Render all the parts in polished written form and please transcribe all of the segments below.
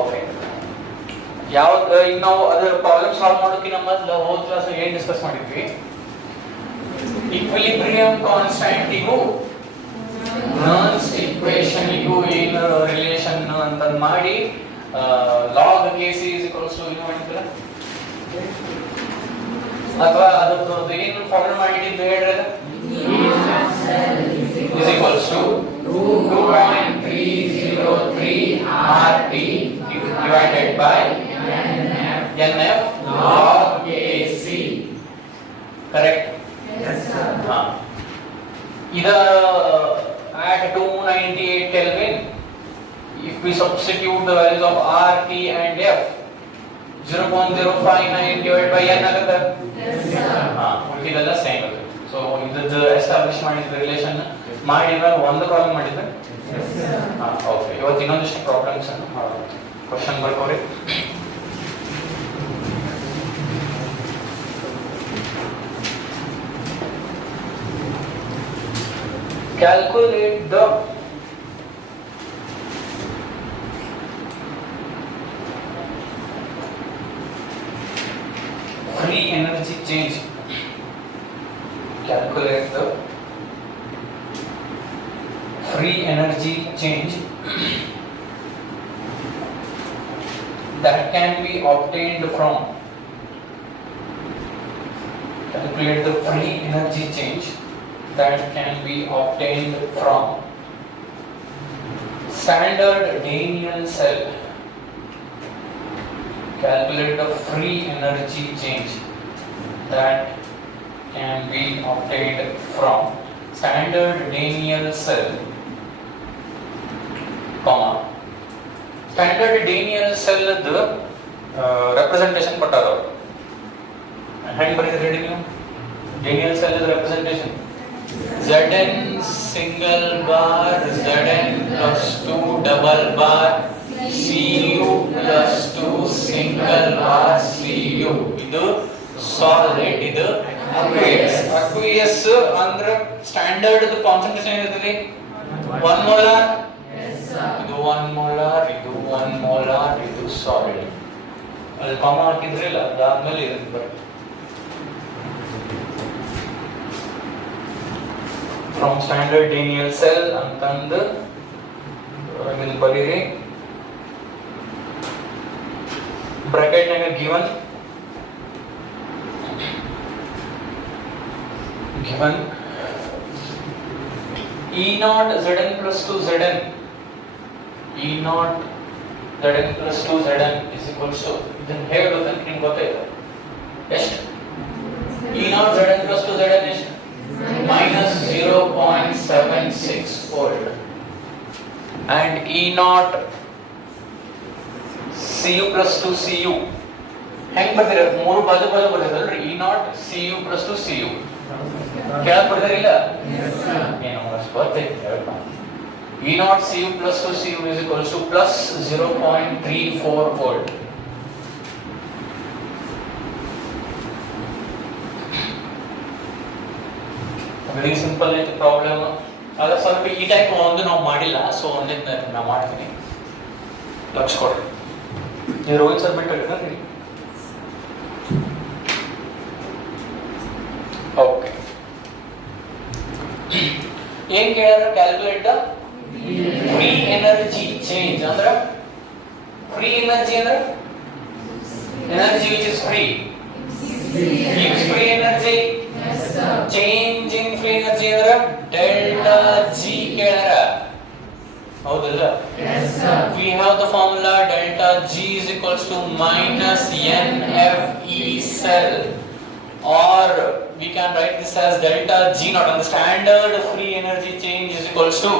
Okay ಯಾವ್ದು ಈಗ ನಾವು ಅದರ ಪ್ರಾಬ್ಲಮ್ ಸಾಲ್ವ್ ಮಾಡೋಕ್ಕಿಂತ ಮೊದಲು ಹೋದ ಕ್ಲಾಸ್ ಏನು ಡಿಸ್ಕಸ್ ಮಾಡಿದ್ವಿ ಈಕ್ವಿಲಿಬ್ರಿಯಂ ಕಾನ್ಸ್ಟಂಟಿಗೂ ನರ್ನ್ಸ್ ಈಕ್ವೇಷನ್ಗೂ ಏನು ರಿಲೇಷನ್ ಅಂತ ಮಾಡಿ log kc is equals to ಏನು ಮಾಡಿದ್ರ ಅಥವಾ ಅದರದ್ದು ಏನು ಫಾರ್ಮುಲಾ ಮಾಡಿದ್ದು ಹೇಳ್ರಿ is equals to 2.303 RT divided by NF log kc. Correct? Yes, sir. Either at 298 Kelvin, if we substitute the values of R, T and F, 0.059 divided by N agata. Yes, sir. ಇದೆಲ್ಲ same ಅದು. So ಇದದ್ದು establish ಮಾಡಿದ relation ಮಾಡಿದ್ಮೇಲೆ ಒಂದು problem ಮಾಡಿದ್ರೆ okay ಇವತ್ತು ಇನ್ನೊಂದಿಷ್ಟು problems ಅನ್ನು ಮಾಡೋಣ. Question ಬರ್ಕೋರಿ. Calculate the free energy change. Calculate the free energy change that can be obtained from. Calculate the free energy change that can be obtained from standard Daniell cell. Calculate the free energy change that can be obtained from standard Daniell cell, comma standard Daniell cell the representation kottaro hand bariದ್ರೆ ಹೇಳಿ ನೀವು Daniell cell is representation Zn single bar Zn plus 2 double bar Cu plus 2 single bar Cu ಇದು solid ಇದು aqueous ಅಂದ್ರೆ standard concentration ಏನಿದೆ 1 molar ಇದು 1 molar ಇದು 1 molar ಇದು solid ಅಲ್ಲಿ ಕಾಮ ಹಾಕಿದ್ರಲ್ಲ ಅದಾದ್ಮೇಲೆ ಇರುತ್ತೆ ಬರುತ್ತೆ ಫ್ರಮ್ ಸ್ಟ್ಯಾಂಡರ್ಡ್ Daniell cell ಅಂತಂದು ಇಲ್ಲಿ ಬರೀರಿ ಬ್ರಾಕೆಟ್ ನಾಗ given E naught Zn plus 2 Zn E naught Zn plus 2 Zn is equals to ಇದನ್ನು ಹೇಗೆ ಗೊತ್ತಂತ ನಿಮ್ಗೆ ಗೊತ್ತಾಯ್ತು ಎಷ್ಟು E naught Zn plus 2 Zn ಎಷ್ಟು minus 0.76 volt and E naught Cu plus 2 Cu ಹೆಂಗ್ ಬರ್ತೀರ ಮೂರು ಬಾಜು ಬರ್ತಿರಲ್ರಿ E naught Cu plus 2 Cu ಕೆಳಗೆ ಬರ್ತಾರಿಲ್ಲ ಏನು ಗೊತ್ತೈತೆ E naught Cu plus 2 Cu is equals to plus 0.34 volt. Very simple ಐತೆ ಪ್ರಾಬ್ಲಮ್. ಅದ ಸ್ವಲ್ಪ ಈ ಟೈಪ್ ಒಂದು ನಾವು ಮಾಡಿಲ್ಲ, ಸೊ ಒಂದಕ್ಕೆ ನಾನು ಮಾಡ್ತೀನಿ, ಲಕ್ಷ ಕೊಡ್ರಿ. ನೀವು ರೋಹಿತ್ ಸರ್ ಬಿಟ್ಟಿರಿ. ಓಕೆ, ಏನ್ ಕೇಳಿದ್ರೆ calculate the free energy change. ಅಂದ್ರೆ ಫ್ರೀ ಎನರ್ಜಿ ಅಂದ್ರೆ energy which is free. Free energy change in free energy ಅಂದ್ರೆ ಡೆಲ್ಟಾ ಜಿ ಕೇಳ್ಯಾರ, ಹೌದಲ್ಲ? We have the formula delta G is equals to minus NFE cell, or we can write this as delta G naught. And the standard free energy change is equals to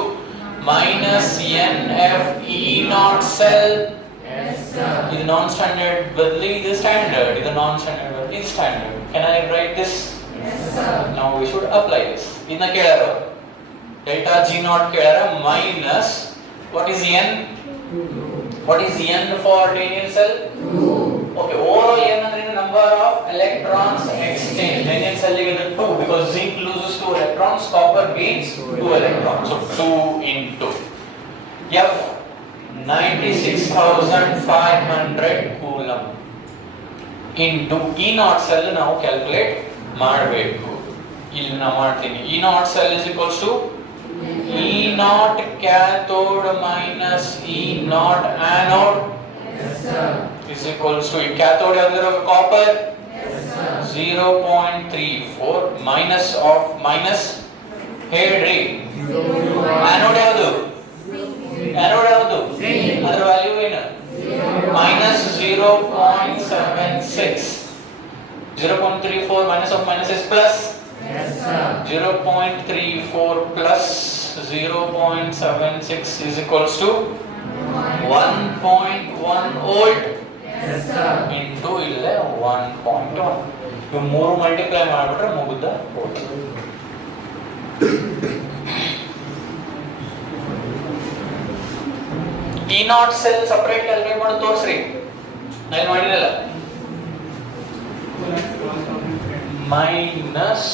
minus NFE naught cell. Yes, sir. This is non-standard badli, this standard. This is non-standard badli, this standard. Can I write this? Yes, sir. Now we should apply this. Inna kelaro delta G naught kelaro minus what is N? What is N for Daniell cell? 2. Okay, overall N is the number of electrons exchanged. Daniell cell is 2 because zinc loses 2 electrons, copper gains 2 electrons. So 2 into F 96,500 coulomb into E naught cell ನಾವು calculate ಮಾಡಬೇಕು. ಇಲ್ಲಿ ನಾನು ಮಾಡ್ತೀನಿ. E naught cell is equals to E naught cathode minus E naught anode is equals to cathode ಯಾವ್ದಿರೋ copper 0.34 minus of minus ಹೇಳ್ರಿ. Anode ಯಾವುದು? Anode ಯಾವುದು? ಅದರ ವ್ಯಾಲ್ಯೂ ಏನು? minus 0.76. 0.34 minus of minus is plus. 0.34 plus 0.76 is equals to 1.1 volt into 1.1. You more multiply ಮಾಡಿಬಿಟ್ರೆ ಮುಗಿದ volt. E naught cell separate calculate ಮಾಡೋದು ತೋರಿಸ್ರಿ. ನಾನು ಮಾಡಿರಲ್ಲ. ಮೈನಸ್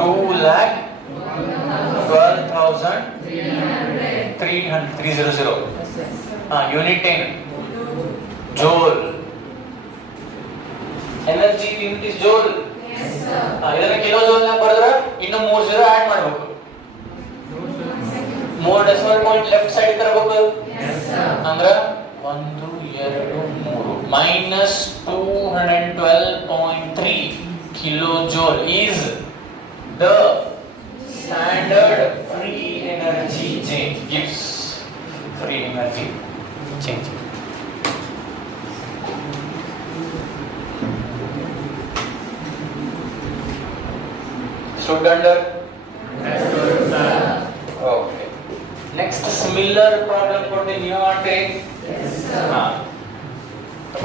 2,12,300 ಯೂನಿಟ್ ಏನು? Joule. Energy unit is joule. ಇದನ್ನ ಕಿಲೋ ಜೋಲ್ ನ ಬರೆದ್ರೆ ಇನ್ನು 3 0 ಆಡ್ ಮಾಡಬೇಕು. 3 ಡೆಸಿಮಲ್ ಪಾಯಿಂಟ್ ಲೆಫ್ಟ್ ಸೈಡ್ ತರಬೇಕು. ಅಂದ್ರೆ 1 2 3 minus 212.3 kilojoule is the standard free energy change. Gives free energy change. Stood under? Okay. Next similar problem continue on take. Yes, sir.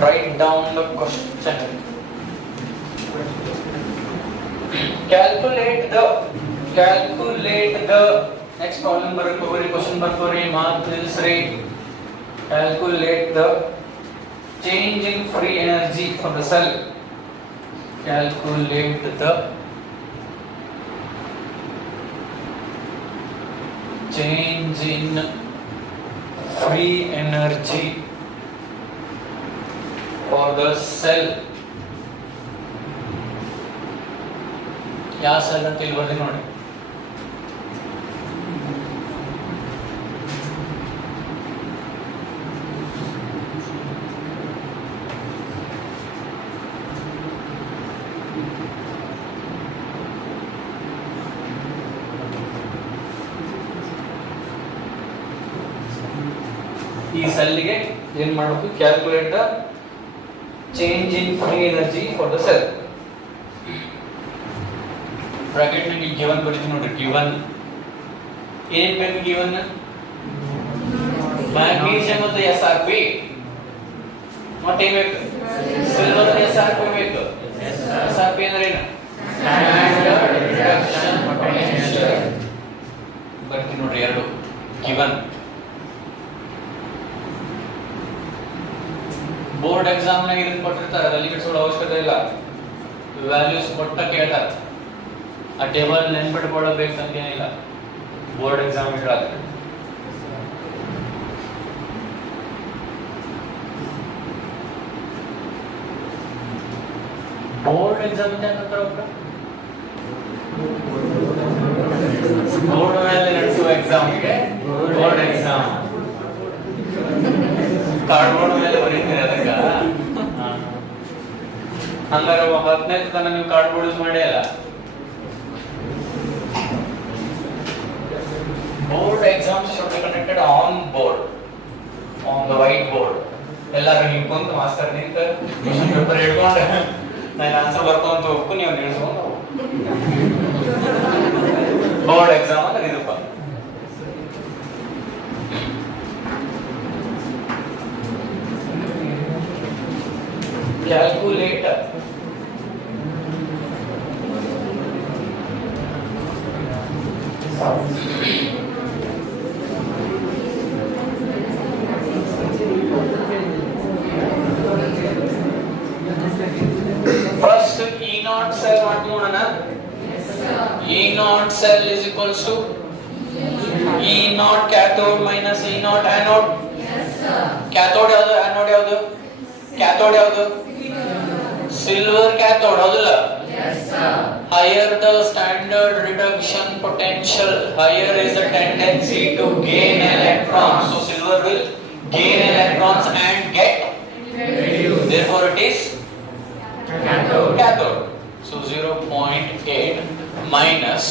Write down the question. Calculate the next problem barkori question barkori mark this rate. Calculate the change in free energy for the cell. Calculate the change in free energy for the cell. ಯಾವ cell ಅಂತ ಇಲ್ಲಿ ಬರ್ತೀನಿ ನೋಡಿ. ಈ ಸೆಲ್ಗೆ ಏನ್ ಮಾಡಬೇಕು? Calculate the change in free energy for the cell. Bracket ನಲ್ಲಿ given ಬರೀತೀನಿ ನೋಡ್ರಿ. ಗಿವನ್ ಏನ್ ಬೇಕು? ಗಿವನ್ ಮ್ಯಾಗ್ನೀಸಿಯಂ ಮತ್ತು SrP ಮತ್ತೆ ಏನ್ ಬೇಕು? ಸಿಲ್ವರ್ SrP ಬೇಕು. SrP ಅಂದ್ರೆ ಏನು? Standard reduction potential. ಬರ್ತೀನಿ ನೋಡ್ರಿ ಎರಡು ಗಿವನ್. ಬೋರ್ಡ್ ಎಕ್ಸಾಮ್ ನಾಗ ಇದನ್ನ ಕೊಟ್ಟಿರ್ತಾರೆ, ಅಲ್ಲಿ ಬಿಡಿಸೋಳ ಅವಶ್ಯಕತೆ ಇಲ್ಲ. ವ್ಯಾಲ್ಯೂಸ್ ಕೊಟ್ಟ ಕೇಳ್ತಾರೆ. ಆ ಟೇಬಲ್ ನೆನ್ಪಿಟ್ಕೊಳ್ಳಬೇಕಂತೇನಿಲ್ಲ. ಬೋರ್ಡ್ ಎಕ್ಸಾಮ್ ಇಡಾದ್ರೆ ಬೋರ್ಡ್ ಎಕ್ಸಾಮ್ ಬೋರ್ಡ್ ಮೇಲೆ ನಡೆಸುವ ಎಕ್ಸಾಮ್ಗೆ ಬೋರ್ಡ್ ಎಕ್ಸಾಮ್. ಕಾರ್ಡ್ಬೋರ್ಡ್ ಮೇಲೆ ಬರೀತೀರಿ ಅದಕ್ಕ. ಹಂಗಾರೆ 10ನೇ ತನಕ ನೀವು ಕಾರ್ಡ್ಬೋರ್ಡ್ ಯೂಸ್ ಮಾಡೇ ಇಲ್ಲ. Board exams should be conducted on board, on the white board. ಎಲ್ಲರೂ ನೀವು ಕುಂತು ಮಾಸ್ತರ್ ನಿಂತ ಕ್ವಶನ್ ಪೇಪರ್ ಹಿಡ್ಕೊಂಡು ನಾನು ಆನ್ಸರ್ ಬರ್ಕೊಂತ ಹೋಗ್ಕು, ನೀವು ನಿಲ್ಸ್ಕೊಂಡು ಬೋರ್ಡ್ ಎಕ್ಸಾಮ್ ಅಂದ್ರೆ ಇದಪ್ಪ. Calculator first E naught cell what modana? E naught cell is equals to E naught cathode minus E naught anode. Cathode ಯಾವುದು, ಆನೋಡ್ ಯಾವುದು? ಕ್ಯಾಥೋಡ್ ಯಾವುದು? ಸಿಲ್ವರ್ ಕ್ಯಾಥೋಡ್, ಹೌದಲ್ಲ? Higher the standard reduction potential, higher is the tendency to gain electrons. So silver will gain electrons and get reduced. Therefore it is cathode. So 0.8 minus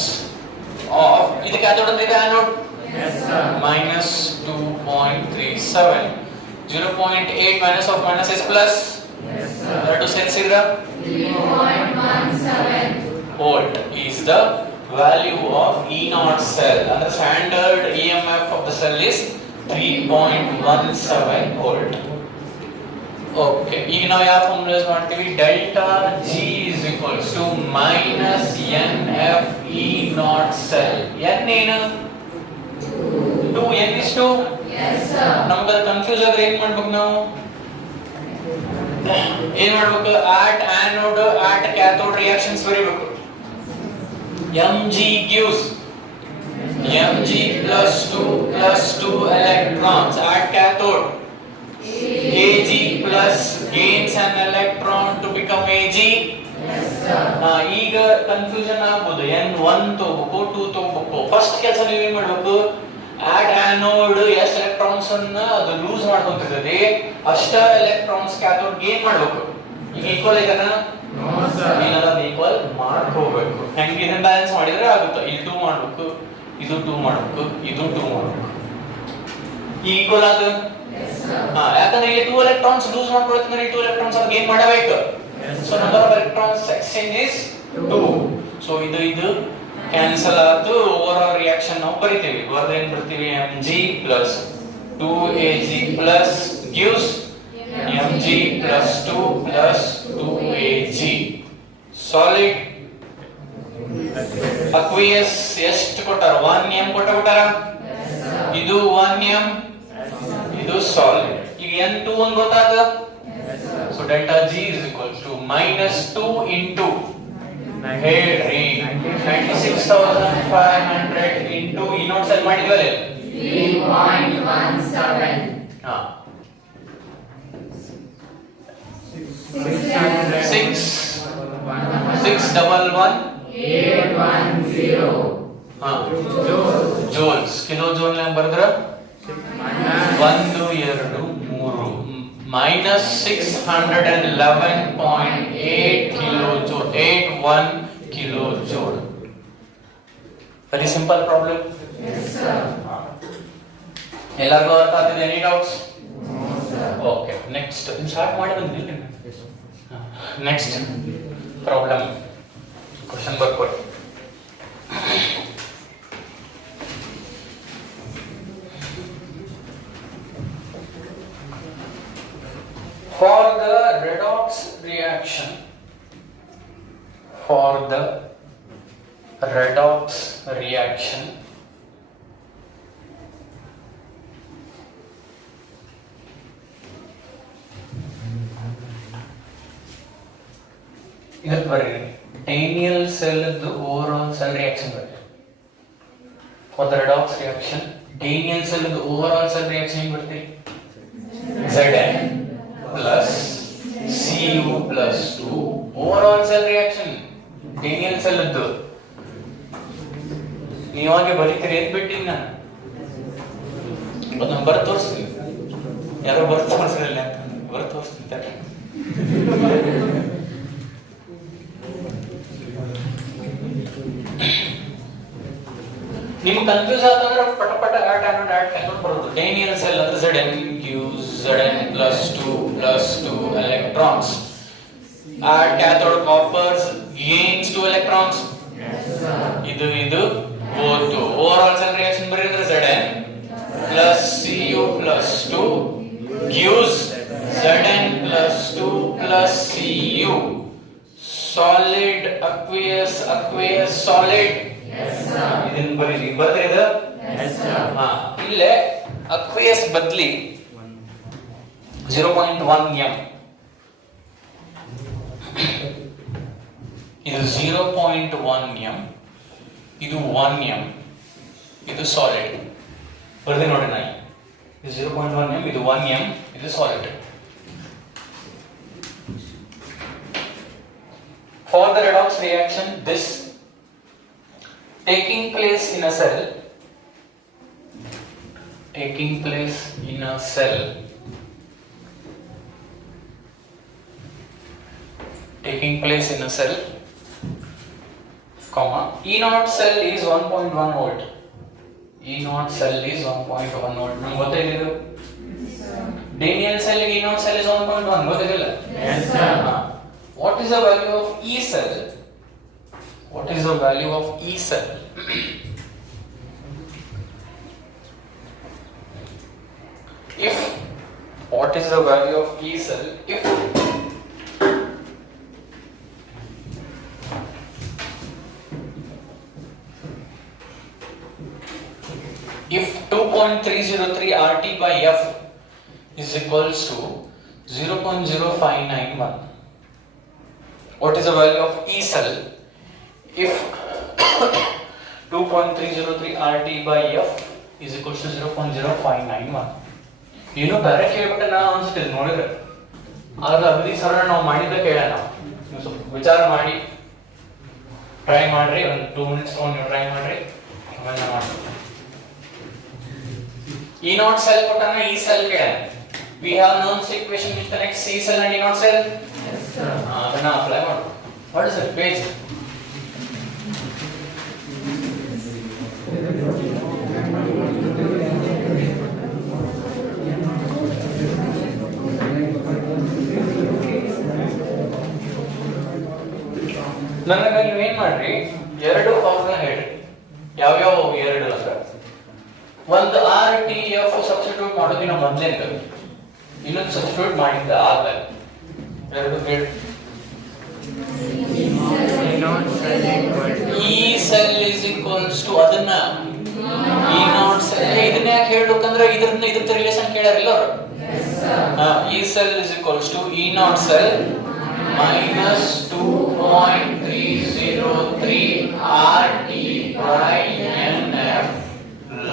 of ಇದು cathode ಅಂದ್ರೆ ಇದು anode. Minus 2.37. 0.8 minus of minus is plus. ಎರಡು ಸೇರಿಸಿದ್ರ 3.17 volt is the value of E naught cell, and the standard EMF of the cell is 3.17 volt. Okay, ಈಗ ನಾವು ಯಾವ formula use ಮಾಡ್ತೀವಿ? Delta G is equals to minus NF E naught cell. n ಏನು? 2. n is 2. Yes sir. ನಮಗೆ confuse ಆದ್ರೆ ಏನು ಮಾಡಬೇಕು ನಾವು? ಏನು ಮಾಡಬೇಕು? at anode at cathode reactions ಬರೀಬೇಕು. Mg gives Mg plus 2 electrons at cathode. Ag plus gains an electron to become Ag. Yes sir. ಈಗ ಕನ್ಫ್ಯೂಷನ್ ಆಗ್ಬೋದು. n1 ತಗೋಬೇಕು, 2 ತಗೋಬೇಕು. ಫಸ್ಟ್ ಕೆಲಸ ನೀವು ಏನು ಮಾಡಬೇಕು? at anode ಎಷ್ಟು ಎಲೆಕ್ಟ್ರಾನ್ಸ್ ಅನ್ನ ಅದು ಲೂಸ್ ಮಾಡ್ಕೊಂತಿರ್ತದೆ, ಅಷ್ಟ ಎಲೆಕ್ಟ್ರಾನ್ಸ್ ಕ್ಯಾಥೋಡ್ ಗೇನ್ ಮಾಡಬೇಕು. ಈಗ ಈಕ್ವಲ್ ಐತನ? No sir. ಏನಲ್ಲ, ಈಕ್ವಲ್ ಮಾಡ್ಕೋಬೇಕು. ಹೆಂಗೆ ಇದನ್ನ ಬ್ಯಾಲೆನ್ಸ್ ಮಾಡಿದ್ರೆ ಆಗುತ್ತೆ. ಇಲ್ಲಿ 2 ಮಾಡಬೇಕು, ಇದು 2 ಮಾಡಬೇಕು, ಇದು 2 ಮಾಡಬೇಕು. ಈಕ್ವಲ್ ಆದ? yes sir. ಯಾಕಂದ್ರೆ ಇಲ್ಲಿ 2 ಎಲೆಕ್ಟ್ರಾನ್ಸ್ ಲೂಸ್ ಮಾಡ್ಕೊಳ್ಳೋದ್ರಿಂದ 2 ಎಲೆಕ್ಟ್ರಾನ್ಸ್ ಅದು ಗೇನ್ ಮಾಡಬೇಕು. So number of electrons exchange is 2. So ಇದು ಕ್ಯಾನ್ಸಲ್ ಆದ್ದು. ಓವರ್ ರಿಯಾಕ್ಷನ್ ನಾವು ಬರಿತೀವಿ. ಬರ್ದ್ರೆ ಏನು ಬರ್ತೀವಿ? Mg plus 2Ag plus gives Mg plus 2 plus 2Ag. Solid aqueous ಎಷ್ಟು ಕೊಟ್ಟಾರ? 1 m ಕೊಟ್ಟಾರ. ಇದು 1 m, ಇದು solid. ಈಗ n2 ಒಂದು ಗೊತ್ತಾಗ? So delta G is equals to minus 2 into 96,500 into E naught cell ಮಾಡಿದ್ವಲ್ಲ 3.17 611 joules. ಕಿಲೋ ಜೂಲ್ ನ ಬರೆದ್ರ 1 2 3 minus 611.8 kilojoule, 81 kilojoule. Very simple problem. Yes sir. ಎಲ್ಲರಿಗೂ ಅರ್ಥ ಆಗ್ತಿದೆ? Any doubts? No sir. Okay, next start ಮಾಡಿ ಬಂದಿಲ್ಲ. ನೆಕ್ಸ್ಟ್ ಪ್ರಾಬ್ಲಮ್ ಕ್ವೆಶ್ಚನ್ ಬರ್ಕೊಳ್ಳಿ. For the redox reaction, ಇದಕ್ಕೆ ಬರ್ರಿ Daniel cell overall cell reaction ಬರ್ರಿ. For the redox reaction, Daniel cell overall cell reaction ಏನು ಬರ್ತೀರಿ? Zn plus Cu plus 2 overall cell reaction. Daniel cell ಅದ್ದು ನೀವಾಗೆ ಬರೀತೀರಿ. ಏನ್ ಬಿಟ್ಟಿನಿ ನಾನು ಅದನ್ನ ಬರ್ ತೋರಿಸ್ತೀನಿ. ಯಾರೋ ಬರ್ ತೋರಿಸ್ರಲ್ಲ ಅಂತ ಬರ್ ತೋರಿಸ್ತಿದ್ದಾರೆ. ನಿಮ್ಗೆ ಕನ್ಫ್ಯೂಸ್ ಆತಂದ್ರೆ ಪಟ ಆಟ್ ಕ್ಯಾಥೋಡ್ ಬರೋದು. ಡೇನಿಯಲ್ ಸೆಲ್ ಅಂದ್ರೆ Zn gives Zn plus 2 electrons. At cathode coppers gains 2 electrons. ಇದು both overall cell reaction ಬರೆದ್ರೆ Zn plus Cu plus 2 gives Zn plus 2 plus Cu. Solid aqueous solid. Yes sir. ಇದನ್ನ ಬರೀರಿ. ಬರ್ದ್ರೆ ಇದು? Yes sir. ಇಲ್ಲೇ aqueous ಬದಲಿ 0.1 m, ಇದು 0.1 m, ಇದು 1 m, ಇದು ಸಾಲಿಡ್. ಬರ್ದೆ ನೋಡಿ. Is 0.1 m, ಇದು 1 m, ಇದು solid. For the redox reaction, this taking place in a cell, comma, E naught cell is 1.1 volt. E naught cell is 1.1 volt. ನಮ್ಗೆ ಗೊತ್ತಾಯ್ತು. Daniel cell ಗೆ E naught cell is 1.1 ಗೊತ್ತಾಗಿಲ್ಲ? Yes sir. What is the value of E cell? What is the value of E cell? What is the value of E cell if 2.303 RT by F is equals to 0.0591? What is the value of E cell if 2.303 RT by F is equals to 0.0591? ಏನು ಬೇರೆ ಕೇಳ್ಬಿಟ್ಟು ನಾ ಅನ್ಸ್ತಿದ್ ನೋಡಿದ್ರೆ ಆದ್ರೆ ಅಗದಿ ಸರಳ ನಾವು ಮಾಡಿದ್ದ ಕೇಳೋಣ. ನೀವು ಸ್ವಲ್ಪ ವಿಚಾರ ಮಾಡಿ ಟ್ರೈ ಮಾಡ್ರಿ, ಒಂದು 2 minutes ನೀವು ಟ್ರೈ ಮಾಡ್ರಿ, ಆಮೇಲೆ ಮಾಡಿ. E naught cell ಕೊಟ್ಟಾನ, E cell ಕೇಳೋಣ. We have Nernst equation which connects C cell and E naught cell. Yes sir. ಅದನ್ನ ಅಪ್ಲೈ ಮಾಡು. What is the page? ನನಗೆ ನೀವೇನ್ ಮಾಡ್ರಿ, ಎರಡು ಫಾರ್ಮುಲಾ ಹೇಳ್ರಿ. ಯಾವ್ಯಾವ ಎರಡು ಅಂದ್ರೆ, ಒಂದು ಆರ್ ಟಿ ಎಫ್ ಸಬ್ಸ್ಟಿಟ್ಯೂಟ್ ಮಾಡೋದಿನ ಮೊದಲೇಂದ, ಇನ್ನೊಂದು ಸಬ್ಸ್ಟಿಟ್ಯೂಟ್ ಮಾಡಿದ್ದ ಆದ್ಮೇಲೆ ಎರಡು ಹೇಳಿ. E cell is equals to ಅದನ್ನ E naught cell, ಇದನ್ನ ಯಾಕೆ ಹೇಳ್ಬೇಕಂದ್ರೆ ಇದ್ರ ರಿಲೇಷನ್ ಕೇಳಾರಿಲ್ಲ ಅವರು. E cell is equals to E naught cell minus 2.303 RT by NF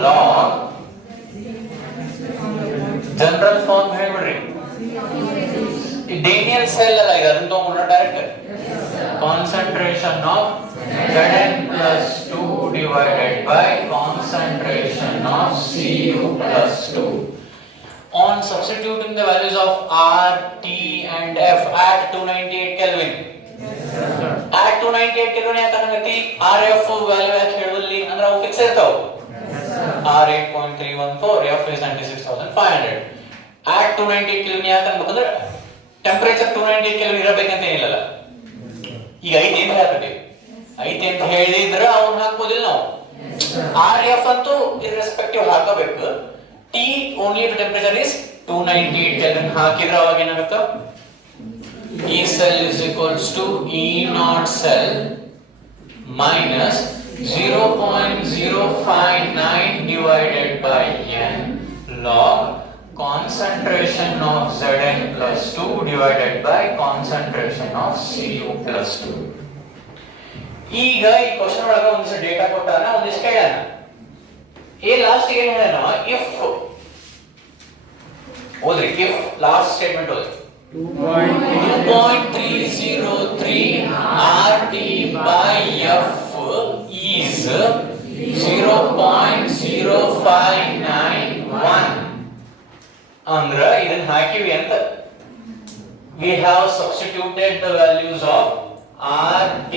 log general form ಹೇಳ್ಬಿಡ್ರಿ. ಡೇನಿಯಲ್ ಸೆಲ್ ಅಲ್ಲ ಈಗ, ಅದನ್ನ ತಗೊಂಡ್ರೆ direct concentration of Zn plus 2 divided by concentration of Cu plus 2. On substituting the values of R, T and F at 298 Kelvin. At 298 Kelvin ಯಾಕಂದ್ರೆ RF value ಯಾಕೆ ಹೇಳುವಲ್ಲಿ ಅಂದ್ರೆ ಅವು fix ಇರ್ತಾವ. R 8.314, F is 96,500. At 298 Kelvin ಯಾಕಂದ್ರೆ temperature 298 Kelvin ಇರಬೇಕಂತ ಏನಿಲ್ಲ. ಈಗ 5 ಏನು ಹೇಳ್ತೀವಿ, 5 ಅಂತ ಹೇಳಿದ್ರೆ ಅವ್ನು ಹಾಕ್ಬೋದಿಲ್ಲ ನಾವು. RF ಅಂತೂ ಇರ್ರೆಸ್ಪೆಕ್ಟಿವ್ ಹಾಕಬೇಕು. T only if temperature is 298 Kelvin ಹಾಕಿದ್ರೆ ಅವಾಗ ಏನಾಗುತ್ತೆ, E cell is equals to E naught cell minus 0.059 divided by N log concentration of Zn plus 2 divided by concentration of Cu plus 2. ಈಗ ಈ question ಒಳಗ ಒಂದಿಷ್ಟು data ಕೊಟ್ಟಾನ, ಒಂದಿಷ್ಟು ಕೇಳಾನ. Last ಏನ್ ಹೇಳ, ಇಫ್ ಓದ್ರಿ, ಇಫ್ ಲಾಸ್ಟ್ ಸ್ಟೇಟ್ಮೆಂಟ್ ಓದ್ರಿ. 2.303 RT by F is 0.0591 ಅಂದ್ರ ಇದನ್ನ ಹಾಕಿವಿ ಅಂತ. We have substituted the values of R, T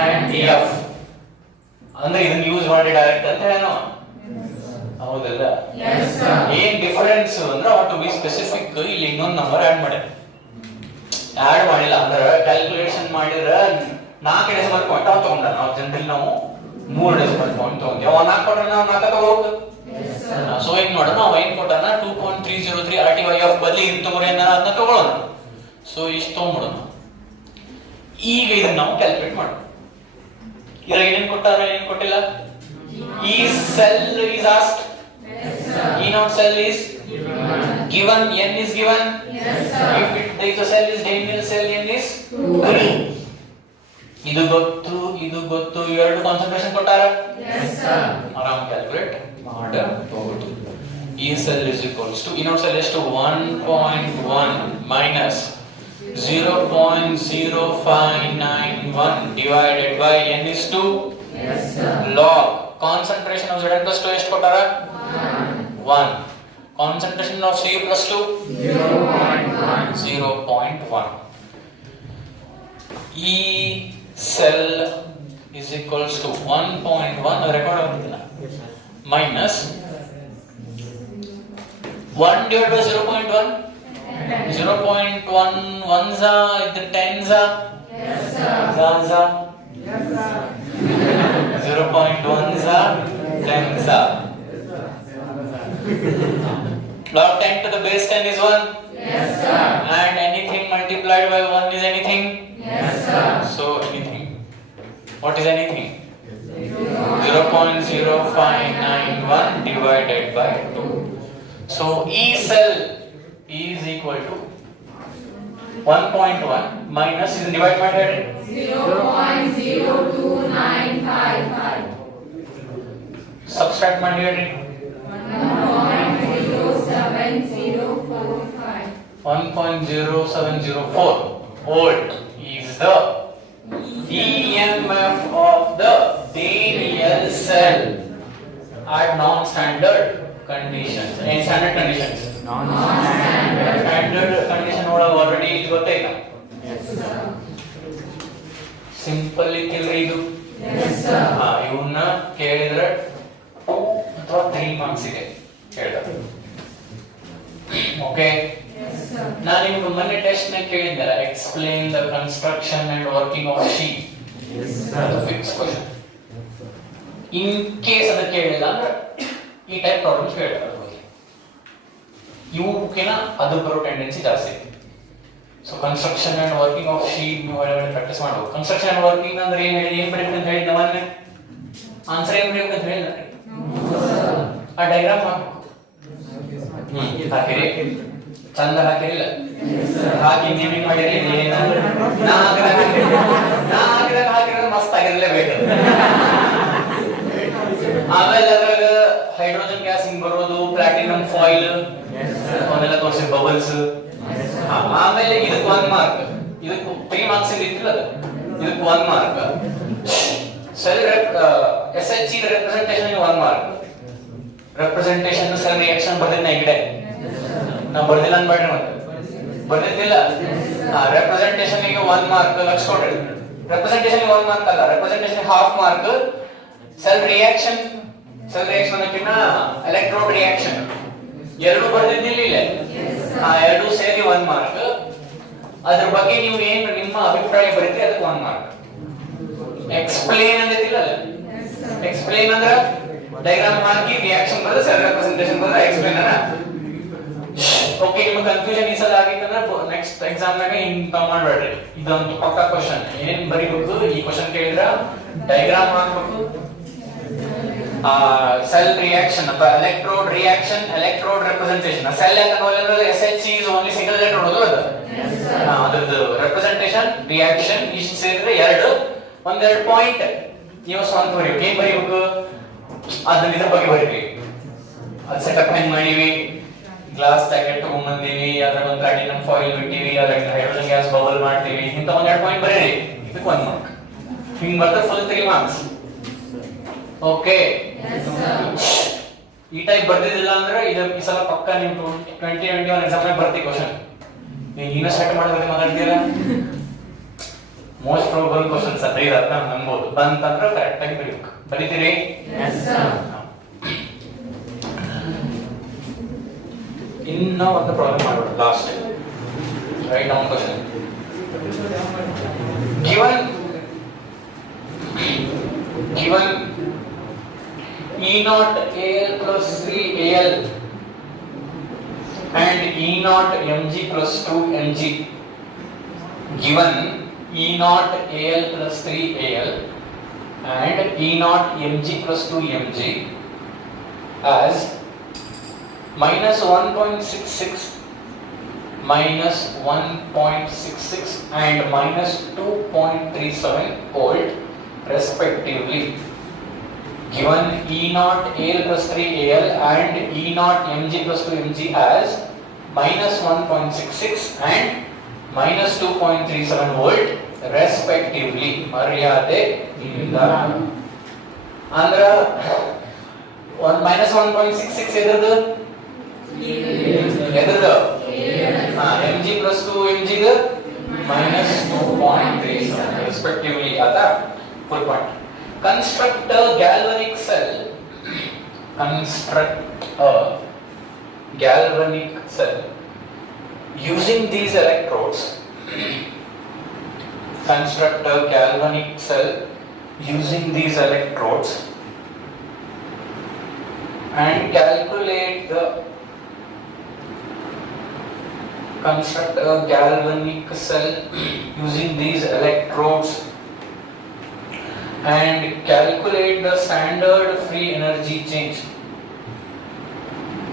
and F. ಅಂದ್ರೆ ಇದನ್ನ ಯೂಸ್ ಮಾಡಿ ಡೈರೆಕ್ಟ್ ಅಂತ ಹೇಳೋಣ. ಹೌದಲ್ಲ? ಏನ್ ಡಿಫರೆನ್ಸ್ ಅಂದ್ರೆ ಟು ಬಿ ಸ್ಪೆಸಿಫಿಕ್, ಇಲ್ಲಿ ಇನ್ನೊಂದು ನಂಬರ್ ಆಡ್ ಮಾಡಿಲ್ಲ ಅಂದ್ರೆ ಕ್ಯಾಲ್ಕುಲೇಷನ್ ಮಾಡಿದ್ರೆ 4 ಡೆಸಿಮಲ್ ಪಾಯಿಂಟ್ ಅವ್ ತಗೊಂಡ. ನಾವು ಜನರಲ್ ನಾವು 3 ಡೆಸಿಮಲ್ ಪಾಯಿಂಟ್ ತಗೊಂಡ್ವಿ. ಅವ 4 ಕೊಟ್ರೆ ನಾವು 4 ತಗೋಬಹುದು. ಸೊ ಈಗ ನೋಡೋಣ, ನಾವು ಏನ್ ಕೊಟ್ಟಾನ 2.303 RT by F ಬದಲಿ ಇನ್ ತಗೋರಿ ಅದನ್ನ ತಗೊಳ್ಳೋಣ. ಸೊ ಇಷ್ಟು ತಗೊಂಡ್ಬಿಡೋಣ. ಈಗ ಇದನ್ನ ನಾವು ಕ್ಯಾಲ್ಕುಲೇಟ್ ಮಾಡೋಣ. ಇದ್ರ ಏನೇನ್ ಕೊಟ್ಟಾರ, ಏನ್ ಕೊಟ್ಟಿಲ್ಲ. E cell is asked. E naught cell is given. N is given. If the cell is Daniel cell, N is ಇದು ಗೊತ್ತು ಎರಡು ಕಾನ್ಸಂಟ್ರೇಷನ್ ಕೊಟ್ಟಾರ. ಆರಾಮ್ ಕ್ಯಾಲ್ಕುಲೇಟ್ ಮಾಡಬಹುದು. E cell is equals to, E naught cell is to 1.1 minus 0.0591 divided by n is to log. Concentration of Zn plus 2 ಎಷ್ಟು ಕೊಟ್ಟಾರ? 1. Concentration of Cu plus 2? 0.1. E cell is equals to 1.1 record ಆಗುತ್ತಿಲ್ಲ minus 1 divided by 0.1. 0.1 ones are the tens are yes sir 0.1s are tens are log 10 to the base 10 is 1 yes sir and anything multiplied by 1 is anything yes sir so anything what is anything 0.0591 divided by 2 so E cell is equal to 1.1 minus is divided by 0.02955 subtract ಮಾಡಿ ಹೇಳಿ 1.0704 volt is the EMF of the Daniell cell at non-standard conditions and standard conditions standard condition ಒಳಗೆ already ಗೊತ್ತಾಯ್ತಾ simple ಇತ್ತಿಲ್ರಿ ಇದು ಇವನ್ನ ಕೇಳಿದ್ರೆ 2 ಅಥವಾ 3 marks ಇದೆ ಕೇಳಿದ್ರೆ ಓಕೆ ನಾನು ನಿಮ್ಗೆ ಮೊನ್ನೆ ಟೆಸ್ಟ್ ನ ಕೇಳಿದ್ದೆ explain the construction and working of sheet fix question in case ಅದು ಕೇಳಿಲ್ಲ ಅಂದ್ರೆ ಈ ಟೈಪ್ ಪ್ರಾಬ್ಲಮ್ಸ್ ಕೇಳ್ತಾರೆ ಇವಕ್ಕಿನ ಅದು ಬರೋ ಟೆಂಡೆನ್ಸಿ ಜಾಸ್ತಿ ಇದೆ so construction and working of sheet ನೀವು ಒಳಗಡೆ ಪ್ರಾಕ್ಟೀಸ್ ಮಾಡಬೇಕು ಕನ್ಸ್ಟ್ರಕ್ಷನ್ ಅಂಡ್ ವರ್ಕಿಂಗ್ ಅಂದ್ರೆ ಏನ್ ಬರೀಬೇಕು ಅಂತ ಹೇಳಿದ್ದೆ ಮೊನ್ನೆ ಆನ್ಸರ್ ಏನ್ ಬರೀಬೇಕು ಅಂತ ಹೇಳಿದ ಆ ಡಯಾಗ್ರಾಮ್ ಹಾಕಬೇಕು ಹಾಕಿರಿ ಚಂದ ಹಾಕಿರಿಲ್ಲ ಹಾಕಿ ನೇಮಿಂಗ್ ಮಾಡಿರಿ ನಾ ಹಾಕಿರೋದು ಮಸ್ತ್ ಆಗಿರ್ಲೇಬೇಕು ಆಮೇಲೆ ಅದ್ರಾಗ ಹೈಡ್ರೋಜನ್ ಗ್ಯಾಸ್ ಹಿಂಗ್ ಬರೋದು ಪ್ಲಾಟಿನಂ ಫಾಯಿಲ್ ಅವನ್ನೆಲ್ಲ ತೋರಿಸಿ ಬಬಲ್ಸ್ ಆಮೇಲೆ ಇದಕ್ಕೆ 1 ಮಾರ್ಕ್ ಇದಕ್ಕೆ 3 ಮಾರ್ಕ್ಸ್ ಇದ್ದಿಲ್ಲ ಅದು ಇದಕ್ಕೆ 1 mark cell SHG representation 1 mark representation cell reaction ಬರ್ದಿದ್ನ ಈ ಕಡೆ ನಾ ಬರ್ದಿಲ್ಲ ಅನ್ಬೇಡ್ರಿ ಮತ್ತೆ ಬರ್ದಿದ್ದಿಲ್ಲ ರೆಪ್ರೆಸೆಂಟೇಷನ್ ಗೆ 1 ಮಾರ್ಕ್ ಲಕ್ಷ ಕೊಡ್ರಿ ರೆಪ್ರೆಸೆಂಟೇಷನ್ 1 ಮಾರ್ಕ್ ಅಲ್ಲ representation half mark cell reaction ಅನ್ನೋಕ್ಕಿಂತ ಎಲೆಕ್ಟ್ರೋಡ್ ರಿಯಾಕ್ಷನ್ ಎರಡು ಬರ್ದಿದ್ದಿಲ್ಲ ಇಲ್ಲ ಎರಡು ಸೇರಿ 1 ಮಾರ್ಕ್ ಅದ್ರ ಬಗ್ಗೆ ನೀವು ಏನು ನಿಮ್ಮ ಅಭಿಪ್ರಾಯ ಬರೀತೀರಿ ಅದಕ್ಕೆ 1 ಮಾರ್ಕ್ ಎಕ್ಸ್ಪ್ಲೇನ್ ಅಂದಿಲ್ಲ ಎಕ್ಸ್ಪ್ಲೇನ್ ಅಂದ್ರೆ ಡಯಾಗ್ರಾಮ್ ಹಾಕಿ ರಿಯಾಕ್ಷನ್ ಬರೆದು ಸೆಲ್ ರೆಪ್ರೆಸೆಂಟೇಷನ್ ಬರೆದು ಎಕ್ಸ್ಪ್ಲೇನ್ ಅನ್ನ ಓಕೆ ನಿಮ್ಮ ಕನ್ಫ್ಯೂಷನ್ ಈ ಸಲ ಆಗಿತ್ತಂದ್ರೆ ನೆಕ್ಸ್ಟ್ ಎಕ್ಸಾಮ್ ನಾಗ ಹಿಂಗ್ ಮಾಡಬೇಡ್ರಿ ಇದೊಂದು ಪಕ್ಕಾ ಕ್ವಶನ್ ಏನ್ ಬರೀಬೇಕು ಈ ಕ್ವಶನ್ ಕೇಳಿದ್ರ ಡಯಾಗ್ರಾಮ್ ಹಾಕಬೇಕು cell reaction ಅಥವಾ electrode reaction electrode representation cell ಅಂತ ನೋಡಿದ್ರೆ SHC is only single electrode ಹೌದು ಅದರದ್ದು representation reaction ಇಷ್ಟು ಸೇರಿದ್ರೆ ಒಂದೆರಡು ಪಾಯಿಂಟ್ ನೀವು ಸ್ವಂತ ಬರೀಬೇಕು ಏನ್ ಬರೀಬೇಕು ಅದನ್ನ ಇದ್ರ ಬಗ್ಗೆ ಬರೀಬೇಕು ಅದು ಸೆಟಪ್ ಹೆಂಗ್ ಮಾಡಿವಿ ಗ್ಲಾಸ್ ಪ್ಯಾಕೆಟ್ ತಗೊಂಡ್ಬಂದೀವಿ ಅದ್ರ ಒಂದು ಪ್ಲಾಟಿನಂ ಫಾಯಿಲ್ ಬಿಟ್ಟಿವಿ ಅದ್ರಾಗ ಹೈಡ್ರೋಜನ್ ಗ್ಯಾಸ್ ಬಬಲ್ ಮಾಡ್ತೀವಿ ಇಂತ ಒಂದೆರಡು ಪಾಯಿಂಟ್ ಬರೀರಿ ಇದಕ್ಕೆ 1 ಮಾರ್ಕ್ ಹಿಂಗ್ ಬರ್ತಾರೆ ಫುಲ್ 3 ಮಾರ್ಕ್ಸ್ ಓಕೆ ಈ ಟೈಪ್ ಬರ್ದಿದ್ದಿಲ್ಲ ಅಂದ್ರೆ ಇದು ಈ ಸಲ ಪಕ್ಕ ನೀವು 2021 ಎಕ್ಸಾಮ್ ನಲ್ಲಿ ಬರ್ತಿ ಕ್ವಶನ್ ನೀವು ಇನ್ನೂ ಸೆಟ್ ಮಾಡೋದಕ್ಕೆ ಮಾತಾಡ್ತೀರಾ ಮೋಸ್ಟ್ ಪ್ರಾಬಬಲ್ ಕ್ವಶನ್ಸ್ ಅದೇ ಇರತ್ತ ಅನ್ಬೋದು ಬಂತಂದ್ರೆ ಕರೆಕ್ಟ್ ಆಗಿ ಬರೀಬೇಕು ಬರೀತೀರಿ ಇನ್ನ ಒಂದು ಪ್ರಾಬ್ಲಮ್ ಮಾಡೋಣ last write down question given E naught AL plus 3 AL and E naught mg plus 2 mg given E naught AL plus 3 AL and E naught mg plus 2 mg as minus 1.66 minus 1.66 and minus 2.37 volt respectively given E naught AL plus 3 AL and E naught mg plus 2 mg as minus 1.66 and minus 2.37 volt respectively. ಮರ್ಯಾದೆ ಇಂದ ಅಂದ್ರ minus 1.66 ಎದ್ರದ್ದು mg plus 2 mg the minus 2.37 respectively ಆತ full point. Construct a galvanic cell. Construct a galvanic cell using these electrodes. Construct a galvanic cell using these electrodes and calculate the construct a galvanic cell using these electrodes and calculate the standard free energy change.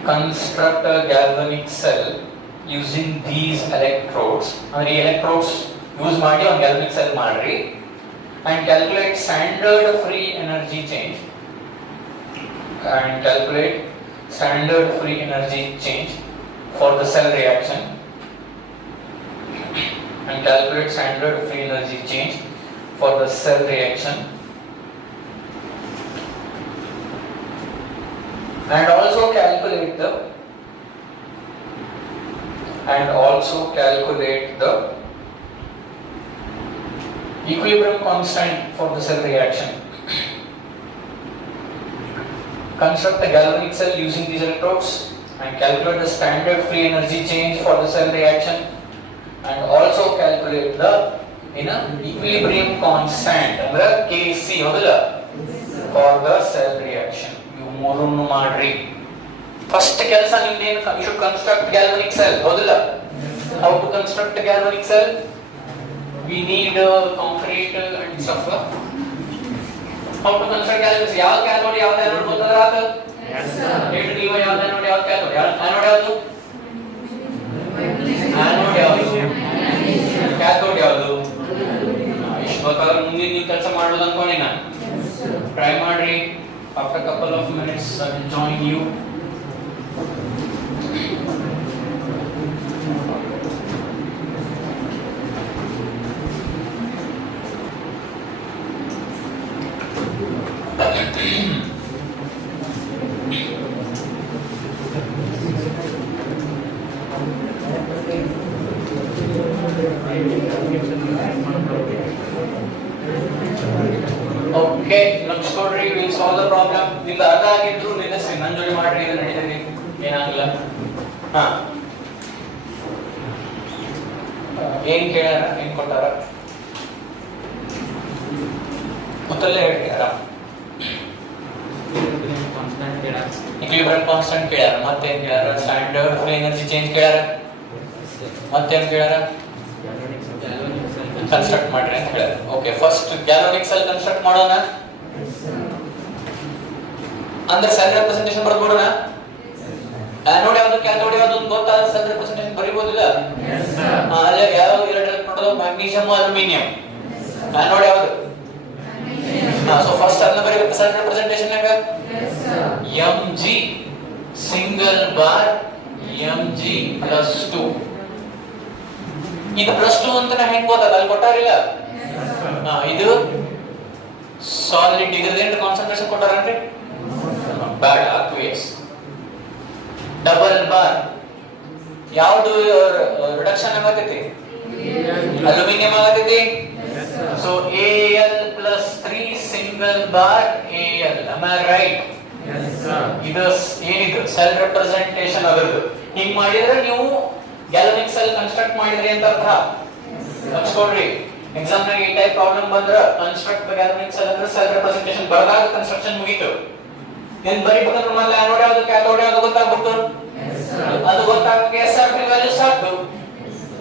Construct a galvanic cell using these electrodes. And the electrodes use ಮಾಡಿ ಒಂದು galvanic cell ಮಾಡ್ರಿ and calculate standard free energy change. And calculate standard free energy change for the cell reaction. And calculate standard free energy change for the cell reaction. And also calculate the equilibrium constant for the cell reaction. Construct the galvanic cell using these electrodes and calculate the standard free energy change for the cell reaction and also calculate the equilibrium constant ಅಂದ್ರೆ Kc ಹೌದಲ್ಲ for the cell reaction. ಇವು ಮೂರನ್ನು ಮಾಡ್ರಿ. First ಕೆಲಸ ನಿಮ್ದೇನು, you should construct galvanic cell ಹೌದಲ್ಲ. How to construct a galvanic cell? We need concrete and stuff. How to construct galvanic cell? ಯಾವ cathode ಗೊತ್ತದ ಆತ? Yes sir. ಹೇಳಿ ನೀವು ಯಾವ anode ಯಾವ ಕ್ಯಾಥೋಡ್ anode ಯಾವುದು? anode ಯಾವುದು? ಕ್ಯಾಥೋಡ್ ಯಾವುದು? ಇಷ್ಟು ಗೊತ್ತಾದ್ರೆ ಮುಂದೆ ನೀವು ಕೆಲಸ ಮಾಡೋದು ಅನ್ಕೊಂಡಿ ನಾನು. ಟ್ರೈ ಮಾಡ್ರಿ. After a couple of minutes I will join you. Okay, let's go read. We'll solve the problem. ನಿಮ್ದು ಅರ್ಥ ಆಗಿದ್ರು ನಿಲ್ಲಿಸ್ರಿ, ನನ್ನ ಜೊತೆ ಮಾಡ್ರಿ, ಇದು ನಡೀತದೆ, ಏನಾಗಲ್ಲ. ಏನ್ ಕೇಳ್ಯಾರ, ಏನ್ ಕೊಟ್ಟಾರ ಗೊತ್ತಲ್ಲೇ ಹೇಳ್ರಿ ಆರಾಮ್. equilibrium constant ಕೇಳ್ಯಾರ, ಮತ್ತೇನ್ ಕೇಳ್ಯಾರ, ಸ್ಟ್ಯಾಂಡರ್ಡ್ ಫ್ರೀ ಎನರ್ಜಿ ಚೇಂಜ್ ಕೇಳ್ಯಾರ, ಮತ್ತೇನ್ ಕೇಳ್ಯಾರ, ಕನ್ಸ್ಟ್ರಕ್ಟ್ ಮಾಡ್ರಿ ಅಂತ ಹೇಳ್ಯಾರ. ಓಕೆ, ಫಸ್ಟ್ ಗ್ಯಾಲೋನಿಕ್ ಸೆಲ್ ಕನ್ಸ್ಟ್ರಕ್ಟ್ ಮಾಡೋಣ. ಅಂದ್ರೆ ಸೆಲ್ ರೆಪ್ರೆಸೆಂಟೇಷನ್ ಬರ್ಬೋಣ. ಆನೋಡ್ ಯಾವುದು ಕ್ಯಾಥೋಡ್ ಯಾವುದು ಅಂತ ಗೊತ್ತಾದ ಸೆಲ್ ರೆಪ್ರೆಸೆಂಟೇಷನ್ ಬರಿಬೋದಿಲ್ಲ. ಅಲ್ಲೇ ಯಾವ ಎರಡು ಎಲೆಕ್ಟ್ರೋಡ್, ಮ್ಯಾಗ್ನೀಸಿಯಂ ಅಲ್ಯೂಮಿನಿಯಂ. ಆನೋಡ್ ಯಾವುದು? ಸೊ ಫಸ್ಟ್ ಅದನ್ನ ಬರೀಬೇಕು ಸೆಲ್ ರೆಪ್ರೆಸೆಂಟೇಷನ್ ನಾಗ. mg single bar mg+2. ಇದು +2 ಅಂತ ನಾ ಹೆಂಗ್ ಗೊತ್ತದ, ಅಲ್ಲಿ ಕೊಟ್ಟಾರಿಲ್ಲ. ಇದು ಸಾಲಿಡ್, ಇದ್ರದೇನು ಕಾನ್ಸಂಟ್ರೇಷನ್ ಕೊಟ್ಟಾರನ್ರಿ? ಬೇಡ, ಅಕ್ವಿಯಸ್. ಡಬಲ್ ಬಾರ್ ಯಾವುದು ರಿಡಕ್ಷನ್ ಆಗತೈತಿ? ಅಲ್ಯೂಮಿನಿಯಂ ಆಗತೈತಿ. So Al+3 single bar Al. am I right? Yes sir. ಇದು ಏನಿದು ಸೆಲ್ ರೆಪ್ರೆಸೆಂಟೇಷನ್ ಅದರದು. ಹಿಂಗ್ ಮಾಡಿದ್ರೆ ನೀವು ಗ್ಯಾಲೋನಿಕ್ ಸೆಲ್ ಕನ್ಸ್ಟ್ರಕ್ಟ್ ಮಾಡಿದ್ರಿ ಅಂತ ಅರ್ಥ. ಹಚ್ಕೊಡ್ರಿ, ಎಕ್ಸಾಮ್ ನಾಗ ಈ ಟೈಪ್ ಪ್ರಾಬ್ಲಮ್ ಬಂದ್ರ ಕನ್ಸ್ಟ್ರಕ್ಟ್ ಗ್ಯಾಲೋನಿಕ್ ಸೆಲ್ ಅಂದ್ರೆ ಸೆಲ್ ರೆಪ್ರೆಸೆಂಟೇಷನ್ ಬರದಾಗ ಕನ್ಸ್ಟ್ರಕ್ಷನ್ ಮುಗೀತು. ಏನ್ ಬರಿಬೇಕಂದ್ರೆ ಮೊದಲ ಆನೋಡ್ ಯಾವುದು ಕ್ಯಾಥೋಡ್ ಯಾವುದು ಗೊತ್ತಾಗ್ಬಿಟ್ಟು ಅದು ಗೊತ್ತಾಗಕ್ಕೆ SRP ವ್ಯಾಲ್ಯೂ ಸಾಕು.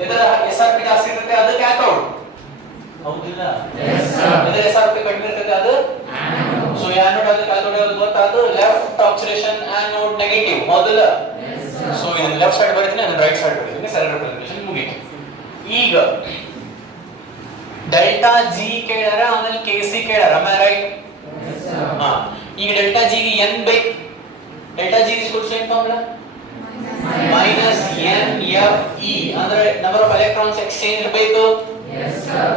ಇದರ SRP ಜಾಸ್ತಿ ಇರುತ್ತೆ ಅದು ಕ್ಯಾಥೋಡ್ ಹೌದಿಲ್ಲ. ಇದರ SRP ಕಡಿಮೆ ಇರುತ್ತೆ ಅದು ಆನೋಡ್. ಸೊ ಆನೋಡ್ ಯಾವುದು ಕ್ಯಾಥೋಡ್ ಯಾವುದು ಗೊತ್ತಾದು. ಲೆಫ್ಟ್ ಆಕ್ಸಿಡೇಷನ್ ಆನೋಡ್ ನೆಗೆಟಿವ್ ಹೌದಿಲ್ಲ. ಸೊ ಇದನ್ನ ಲೆಫ್ಟ್ ಸೈಡ್ ಬರೀತೀನಿ, ಅದನ್ನ ರೈಟ್ ಸೈಡ್ ಬರೀತೀನಿ, ಸೆಲ್ ರೆಪ್ರೆಸೆಂಟೇಷನ್ ಮುಗೀತು. ಈಗ ಡೆಲ್ಟಾ ಜಿ ಕೇಳ್ಯಾರ, ಆಮೇಲೆ Kc ಕೇಳ್ಯಾರ. am I right? ಈಗ ಡೆಲ್ಟಾ ಜಿ ಗೆ n ಬೇಕು. Delta G is equal to ಏನು ಫಾರ್ಮುಲಾ minus NFE ಅಂದ್ರೆ number of electrons exchange ಬೇಕು.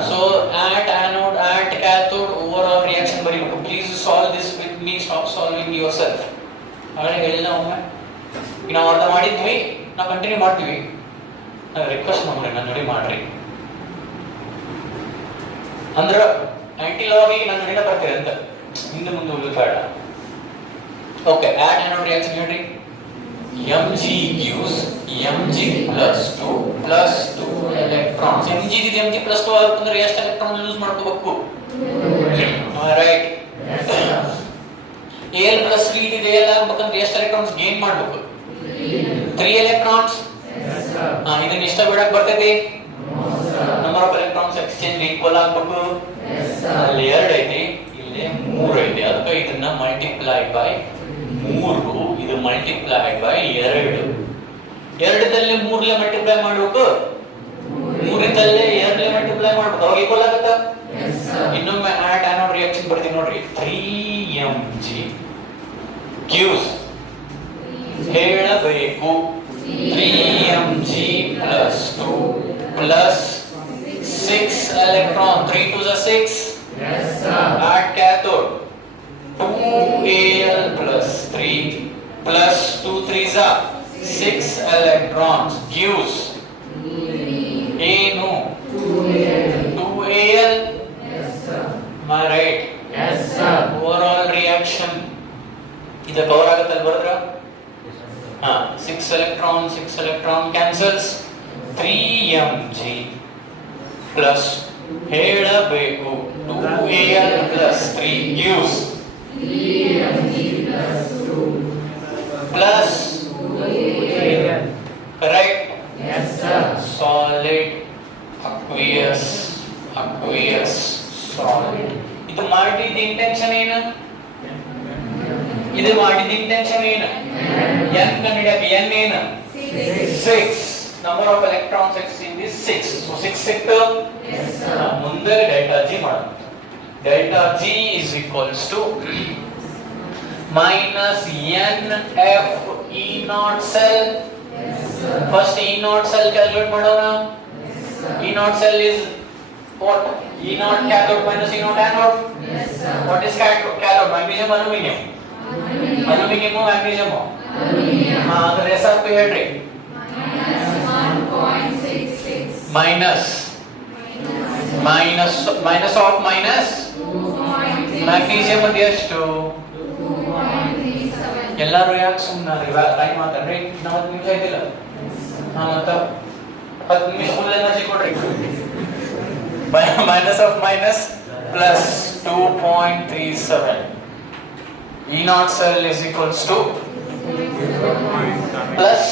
So at anode, at cathode, overall reaction ಬರೀಬೇಕು. Please solve this with me. Stop solving yourself. ಆಗಲೇ ಹೇಳಿಲ್ಲ ಒಮ್ಮೆ. ಈಗ ನಾವು ಅರ್ಥ ಮಾಡಿದ್ವಿ, ನಾವು ಕಂಟಿನ್ಯೂ ಮಾಡ್ತೀವಿ. ನಾನು ರಿಕ್ವೆಸ್ಟ್ ಮಾಡ್ರಿ, ನಾನು ನೋಡಿ ಮಾಡ್ರಿ. ಅಂದ್ರೆ ಆಂಟಿ ಲಾಗಿಗೆ ನಾನು ನೋಡಿನ ಬರ್ತೀರಿ ಅಂತ ಹಿಂದೆ ಮುಂದೆ ಹೋಗೋದು ಬೇಡ. ಓಕೆ, at anode reaction ಹೇಳ್ರಿ. Mg gives Mg plus 2 electrons. Mg is Mg plus 2 ಆಗಬೇಕಂದ್ರೆ ಎಷ್ಟು ಎಲೆಕ್ಟ್ರಾನ್ ಯೂಸ್ ಮಾಡ್ಕೋಬೇಕು? ರೈಟ್. Al plus 3 ಇದೆ, Al ಆಗಬೇಕಂದ್ರೆ ಎಷ್ಟು ಎಲೆಕ್ಟ್ರಾನ್ಸ್ ಗೇನ್ ಮಾಡಬೇಕು? 3 electrons. ಇದನ್ನ ಇಷ್ಟ ಬಿಡಕ್ಕೆ ಬರ್ತೈತಿ? Number of electrons exchange equal ಆಗಬೇಕು. ಅಲ್ಲಿ 2 ಐತಿ, ಇಲ್ಲಿ 3 ಐತಿ. ಅದಕ್ಕೆ ಇದನ್ನ ಮಲ್ಟಿಪ್ಲೈ ಬೈ 3, ಇದು ಮಲ್ಟಿಪ್ಲೈಡ್ ಬೈ 2. 2ದಲ್ಲಿ 3ಲೆ ಮಲ್ಟಿಪ್ಲೈ ಮಾಡಬೇಕು, 3ದಲ್ಲಿ 2ಲೆ ಮಲ್ಟಿಪ್ಲೈ ಮಾಡಬೇಕು. ಅವಾಗ ಈಕ್ವಲ್ ಆಗುತ್ತಾ? ಇನ್ನೊಮ್ಮೆ ಆಟ್ ಆನೋಡ್ ರಿಯಾಕ್ಷನ್ ಬರ್ತೀನಿ ನೋಡ್ರಿ. 3mg gives ಹೇಳಬೇಕು 3mg plus 2 plus 6 electron. 3 to the 6. At cathode 2Al plus 3 plus 2 3s are 6 electrons gives ಏನು 2Al. Am I right? Yes sir. Overall reaction ಇದು ಕವರ್ ಆಗುತ್ತಲ್ಲ ಬರೋದ್ರ? 6 electron cancels. 3mg plus ಹೇಳಬೇಕು 2Al plus 3 gives 3mg plus 2 plus 2Al. correct? Yes sir. Solid, aqueous, solid. ಇದು ಮಾಡಿದ intention ಏನು? ಇದು ಮಾಡಿದ intention ಏನು? n ಕಂಡುಹಿಡಿಯಕ್ಕೆ. n ಏನು? 6. Number of electrons exchange is 6. So 6 ಸಿಕ್ತು. Yes sir. ಮುಂದೆ ಡೆಲ್ಟಾ ಜಿ ಮಾಡೋಣ. Delta G is equals to minus NF E naught cell. Yes sir. First E naught cell calculate ಮಾಡೋಣ. Yes sir. E naught cell is what? E naught cathode minus E naught anode. Yes sir. What is cathode? Magnesium, aluminum. Aluminum, magnesium. Aluminum. ಅದರ SRP ಹೇಳ್ರಿ. Minus 1.66. Minus of minus 2.37. magnesium ಅದು ಎಷ್ಟು? 2.37. ಎಲ್ಲರೂ ಯಾಕೆ ಸುಮ್ಮನೆ time ಮಾತಾಡ್ರಿ. 40 ನಿಮಿಷ ಆಯ್ತಿಲ್ಲ? ಮತ್ತ 10 ನಿಮಿಷ ಫುಲ್ ಎನರ್ಜಿ ಕೊಡ್ರಿ. minus of minus plus 2.37. E naught cell is equals to plus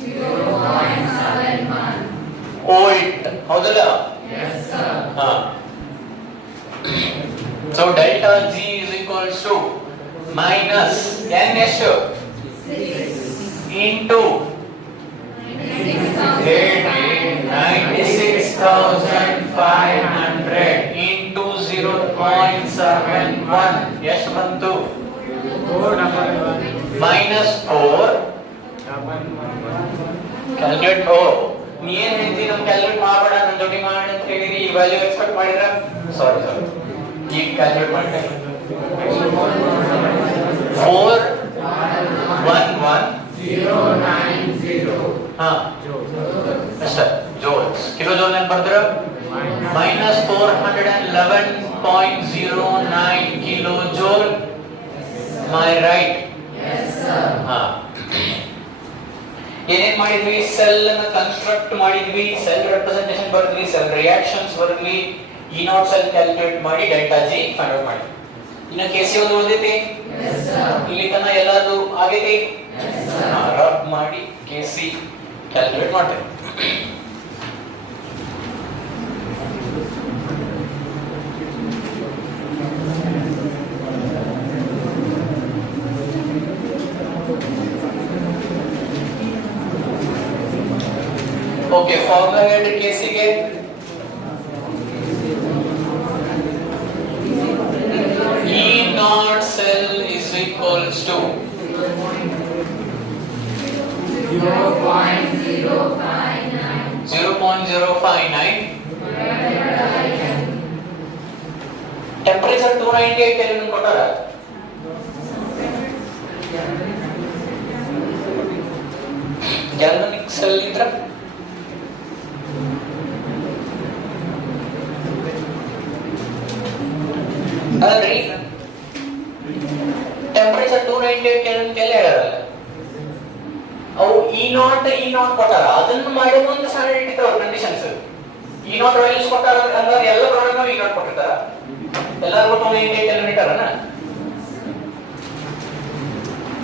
0.71. 0.8. ಹೌದಲ್ಲ? Yes sir. So delta G is equals to minus n ಎಷ್ಟು? 6 into 96,500 into 0.71 ಎಷ್ಟು ಬಂತು? minus 4 calculate. ನೀ ಏನ್ ಹೇಳ್ತಿ? ನಮ್ ಕ್ಯಾಲ್ಕುಲೇಟ್ ಮಾಡಬೇಡ, ನನ್ನ ಜೊತೆ ಮಾಡಿ ಅಂತ ಹೇಳಿರಿ. ಈ ವ್ಯಾಲ್ಯೂ ಎಕ್ಸ್ಪೆಕ್ಟ್ ಮಾಡಿದ್ರ? ಸಾರಿ ಈಗ ಕ್ಯಾಲ್ಕುಲೇಟ್ ಮಾಡಿ 411.090. ಅಷ್ಟ ಜೋಲ್ಸ್. ಕಿಲೋ ಜೋಲ್ ನೆನ್ ಬರ್ದ್ರ? minus 411.09 kilo joule. My right? Yes sir. ಏನೇನ್ ಮಾಡಿದ್ವಿ? ಸೆಲ್ ಅನ್ನ ಕನ್ಸ್ಟ್ರಕ್ಟ್ ಮಾಡಿದ್ವಿ, ಸೆಲ್ ರೆಪ್ರೆಸೆಂಟೇಷನ್ ಬರೆದ್ವಿ, ಸೆಲ್ ರಿಯಾಕ್ಷನ್ಸ್ ಬರೆದ್ವಿ, E naught ಸೆಲ್ ಕ್ಯಾಲ್ಕುಲೇಟ್ ಮಾಡಿ ಡೆಲ್ಟಾ ಜಿ ಫೈಂಡ್ ಔಟ್ ಮಾಡಿದ್ವಿ. ಇನ್ನ ಕೆಸಿ ಒಂದು ಓದೈತಿ? Yes sir. ಇಲ್ಲಿ ತನ ಎಲ್ಲಾದು ಆಗೈತಿ? Yes sir. ರಬ್ ಮಾಡಿ ಕೆಸಿ ಕ್ಯಾಲ್ಕುಲೇಟ್ ಮಾಡ್ತೇವೆ. ಓಕೆ, ಫಾರ್ಮುಲಾ ಹೇಳ್ರಿ ಕೇಸಿಗೆ. E naught cell is 2. 0.059. Temperature 298 Kelvin ಕೊಟ್ಟಾರ. Galvanic cell ಇದ್ರ ಅಲ್ರಿ ಟೆಂಪರೇಚರ್ 298 ಕೆಲ್ವಿನ್ ಕೆಲ್ಲ ಹೇಳಲ್ಲ ಅವು E0 ಕೊಟ್ಟಾರ ಅದನ್ನ ಮಾಡಿ ಒಂದು ಸಣ್ಣ ಇಟ್ಟಿರ್ತಾವ ಕಂಡೀಷನ್ಸ್ E0 ವ್ಯಾಲ್ಯೂಸ್ ಕೊಟ್ಟಾರ ಅಂದ್ರೆ ಎಲ್ಲ ಪ್ರಾಡಕ್ಟ್ E0 ಕೊಟ್ಟಿರ್ತಾರ ಎಲ್ಲರಿಗೂ 298 ಕೆಲ್ವಿನ್ ಇಟ್ಟಾರನ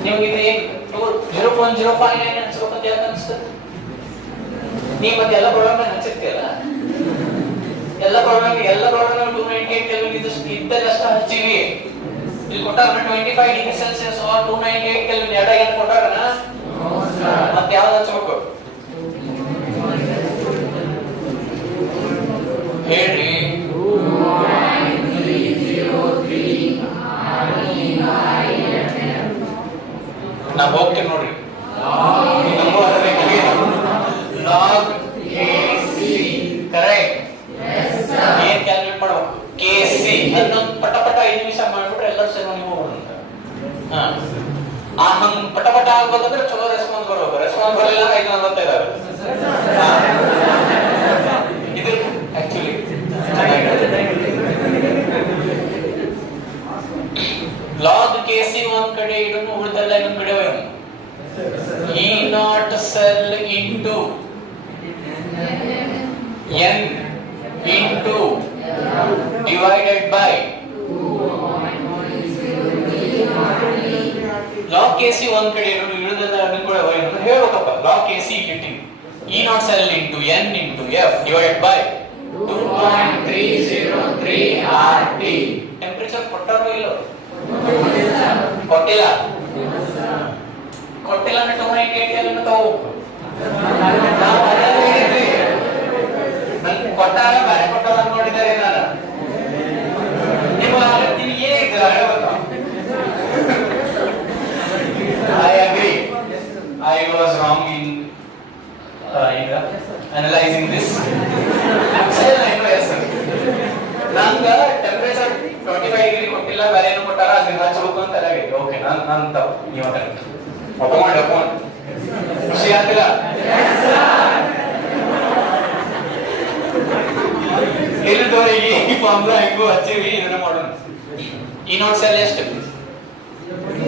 ನಿಮಗೆ ಇದು ಏನು 0.059 ಅನ್ಸ್ಬೇಕಂತ ಯಾಕೆ ಅನ್ಸ್ತದೆ ನೀವು ಮತ್ತೆ ಎಲ್ಲ ಪ್ರಾಡಕ್ಟ್ ಹಚ್ಚಿರ್ತೀಯಲ್ಲ ಎಲ್ಲ ಪ್ರಾಡಕ್ಟ್ 298 ಕೆಲ್ವಿನ್ ಇದ್ದಲ್ಲಿ ಅಷ್ಟ ಹಚ್ಚಿವಿ ಇಲ್ಲಿ ಕೊಟ್ಟಾರ 25 ಡಿಗ್ರಿ ಸೆಲ್ಸಿಯಸ್ ಆರ್ 298 ಕೆಲ್ವಿನ್ ಎರಡಾಗಿ ಅಂತ ಕೊಟ್ಟಾರನ ಮತ್ತೆ ಯಾವ್ದು ಹಚ್ಬೇಕು ಹೇಳ್ರಿ ನಾ ಹೋಗ್ತೇನೆ ನೋಡ್ರಿ ಲಾಗ್ ಕರೆಕ್ಟ್ ಏನ್ ಕ್ಯಾಲ್ಕುಲೇಟ್ ಮಾಡ್ಬೇಕು KC ಅದನ್ನ ಪಟ 5 ನಿಮಿಷ ಮಾಡ್ಬಿಟ್ರೆ ಎಲ್ಲರೂ ಸೇರಿ ನೀವು ಹೋಗ್ಬಿಡುತ್ತೆ ಹಂಗ್ ಪಟ ಆಗ್ಬೇಕಂದ್ರೆ ಚಲೋ ರೆಸ್ಪಾನ್ಸ್ ಬರ್ಬೇಕು ರೆಸ್ಪಾನ್ಸ್ ಬರಲಿಲ್ಲ 545 ಇದು ಆಕ್ಚುಲಿ ಲಾಗ್ KC ಒಂದ್ ಕಡೆ ಇಡೋನು ಉಳಿದೆಲ್ಲ ಇನ್ನೊಂದ್ ಕಡೆ ಹೋಗೋಣ E0 cell into N into divided by log KC ಒಂದ್ ಕಡೆ ಇಡೋದೆಲ್ಲ ಇನ್ನೊಂದ್ ಕಡೆ ಹೋಗೋಣ ಹೇಳ್ಬೇಕಪ್ಪ log KC hitting E0 cell into N into F divided by 2.303 RT temperature ಕೊಟ್ಟಾರೋ ಇಲ್ಲೋ ಕೊಟ್ಟಿಲ್ಲ ಕೊಟ್ಟಿಲ್ಲ ಅಂದ್ರೆ 298 ಅನ್ನು ತಗೋಬೇಕು ನಾವು ಅದನ್ನು ಹೇಳಿದ್ವಿ ನಂಗೆ ಕೊಟ್ಟಾರ ಬೇರೆ ಕೊಟ್ಟಾರ ನೋಡಿದ್ದಾರೆ ನಾನು ನಿಮಗೆ ಏನಿದ್ದೀರ ಹೇಳ್ಬೇಕು I agree I was wrong in analyzing this still I know yes ನಂಗ ಟೆಂಪರೇಚರ್ 25 ಡಿಗ್ರಿ ಕೊಟ್ಟಿಲ್ಲ ಬೇರೆ ಏನು ಕೊಟ್ಟಾರ ಅದನ್ನ ಹಚ್ಚಬೇಕು ಅಂತ ಆಗೈತೆ ಓಕೆ ನಾನು ತಪ್ಪು ನೀವು ಒಪ್ಕೊಂಡು ಖುಷಿ ಆಗ್ತಿಲ್ಲ ಇಲ್ಲಿದ್ದವರಿಗೆ ಈ ಫಾರ್ಮುಲಾ ಹೆಂಗೋ ಹಚ್ಚಿವಿ ಇದನ್ನ ಮಾಡೋಣ E0 ಸೆಲ್ ಎಷ್ಟು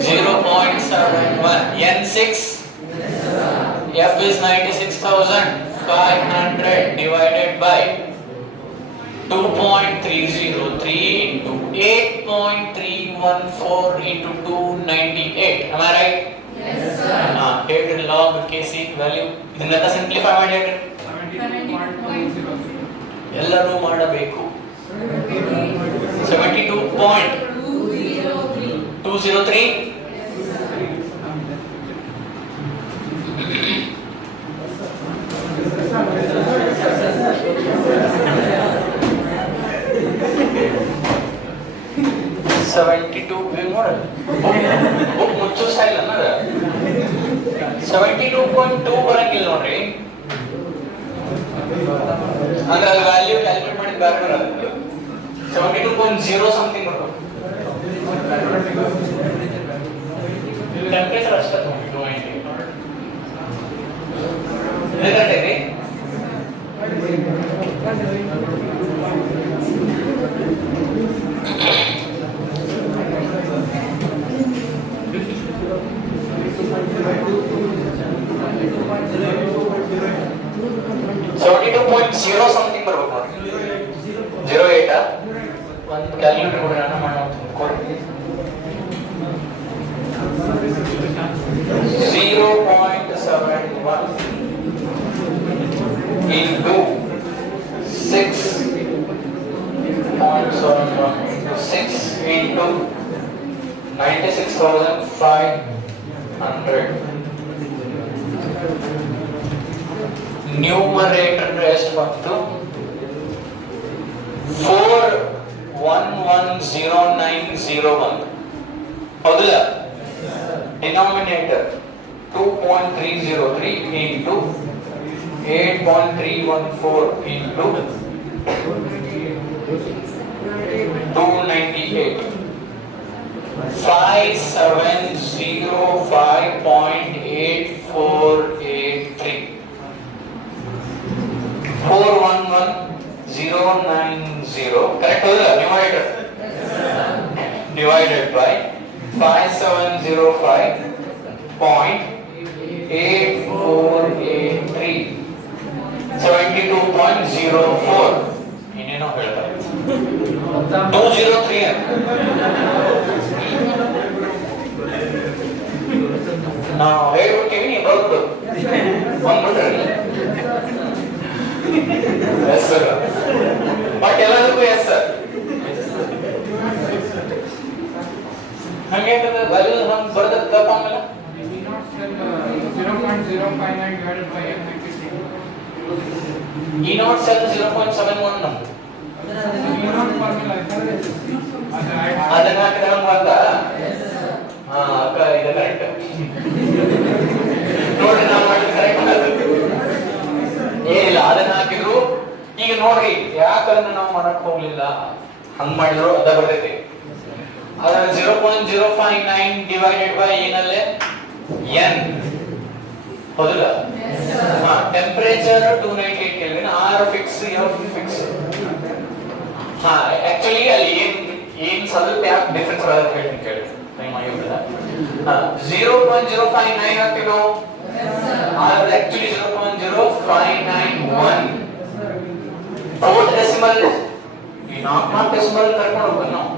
0.71 N6 F is 96,500 divided by 2.303 into 8.314 into 298 am I right yes sir here log KC value ಇದನ್ನೆಲ್ಲ ಸಿಂಪ್ಲಿಫೈ ಮಾಡಿ ಹೇಳ್ರಿ ಎಲ್ಲರೂ ಮಾಡಬೇಕು 72.203 72 ನೋಡಲ್ಲ ಬುಕ್ ಮುಚ್ಚೋ ಸ್ಟೈಲ್ ಅನ್ನದ 72.2 ಬರಂಗಿಲ್ಲ ನೋಡ್ರಿ ಅಂದ್ರೆ ಅದು ವ್ಯಾಲ್ಯೂ ಕ್ಯಾಲ್ಕುಲೇಟ್ ಮಾಡಿದ ಬೇರೆ ಬರೋದು 72.0 ಸಮಥಿಂಗ್ ಬರೋದು ಟೆಂಪರೇಚರ್ ಅಷ್ಟೇ 290 ಇದೆ ಕರೆಕ್ಟ್ ಇದೆ 72.0 ಸಮಥಿಂಗ್ ಬರಬೇಕು ನೋಡಿ 08 ಒಂದು ಕ್ಯಾಲ್ಕುಲೇಟರ್ ಕೊಡಿ ನಾನು ಮಾಡೋದು ಕೊಡಿ 0.71 into 6.71 6 into 96,500 ನ್ಯೂಮರೇಟರ್ ಎಷ್ಟು ಬಂತು 4110901 ಹೌದಿಲ್ಲ denominator 2.303 into 8.314 into 298 5705.8483 411090 correct होगा numerator divided by 5705.8483 72.04 ಇನ್ನೇನೋ ಹೇಳ್ತಾರೆ 203 ಅಂತ ನಾವು ಹೇಳ್ಬಿಡ್ತೀವಿ ನೀವು ಬರೋದು ಬಂದ್ಬಿಟ್ರೆ ಎಸ್ ಸರ್ ಬಟ್ ಎಲ್ಲದಕ್ಕೂ ಎಸ್ ಸರ್ ಹಂಗೆ ವ್ಯಾಲ್ಯೂ ಹಂಗೆ ಬರ್ದ ತಪ್ಪ ಆಮೇಲೆ 0.059 divided by M93. E naught cell 0.71 ನಮ್ದು ಅದನ್ನ ಹಾಕಿದ್ರೆ ಹಂಗೆ ಬಂದ ಹಾ ಅಕ್ಕ ಇದು ಕರೆಕ್ಟ್ ನೋಡ್ರಿ ನಾವು ಮಾಡಿದ್ ಕರೆಕ್ಟ್ ಏನಿಲ್ಲ ಅದನ್ನ ಹಾಕಿದ್ರು ಈಗ ನೋಡ್ರಿ ಯಾಕಂದ್ರೆ ನಾವು ಮಾಡಕ್ ಹೋಗ್ಲಿಲ್ಲ ಹಂಗ್ ಮಾಡಿದ್ರು ಅದ ಬರ್ತೈತಿ ಅದನ್ನ 0.059 ಡಿವೈಡೆಡ್ ಬೈ ಏನಲ್ಲೇ ಎನ್ ಹೌದಲ್ಲ ಹಾ temperature 298 kelvin R fix F fix ಹಾ ಆಕ್ಚುಲಿ ಅಲ್ಲಿ ಏನ್ ಸ್ವಲ್ಪ ಯಾಕೆ ಡಿಫರೆನ್ಸ್ ಬರೋದು ಹೇಳ್ತೀನಿ ಕೇಳಿ ಟೈಮ್ ಆಗಿಲ್ಲ ಹಾ 0.059 ಹಾಕಿದ್ರು ಆರ್ ಆಕ್ಚುಲಿ 0.0591 ಫೋರ್ತ್ ಡೆಸಿಮಲ್ ಈ 4 ಡೆಸಿಮಲ್ ಕರ್ಕೊಂಡು ಹೋಗ್ಬೇಕು ನಾವು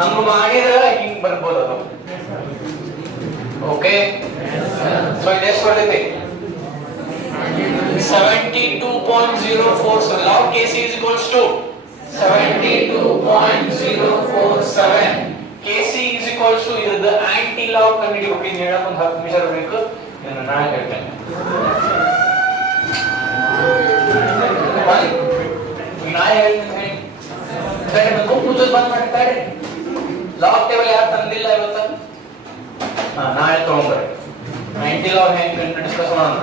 ಹಂಗ ಮಾಡಿದ್ರೆ ಹಿಂಗ್ ಬರ್ಬೋದು ಅದು ಓಕೆ ಸೊ ಇದೆಷ್ಟು ಬರ್ತೈತಿ 72.04 so log kc is equals to 72.047 kc is equals to ಇದು ಆಂಟಿ ಲಾಗ್ ಕಂಡುಹಿಡಿಯಬೇಕು ಇದು ಹೇಳಕ್ಕೆ ಒಂದು 10 ನಿಮಿಷ ಬೇಕು ಇದನ್ನ ನಾನು ಹೇಳ್ತೇನೆ ನಾ ಹೇಳ್ತೀನಿ ಸರಿ ಬಂದು ಕೂಚೋದು ಬಂದ್ ಮಾಡ್ತಾರೆ ಲಾಗ್ ಟೇಬಲ್ ಯಾರು ತಂದಿಲ್ಲ ಇವತ್ತು ನಾಳೆ ತಗೊಂಡ್ಬರ್ರಿ ಆಂಟಿ ಲಾಗ್ ಹೆಂಗೆ ಡಿಸ್ಕಸ್ ಮಾಡೋಣ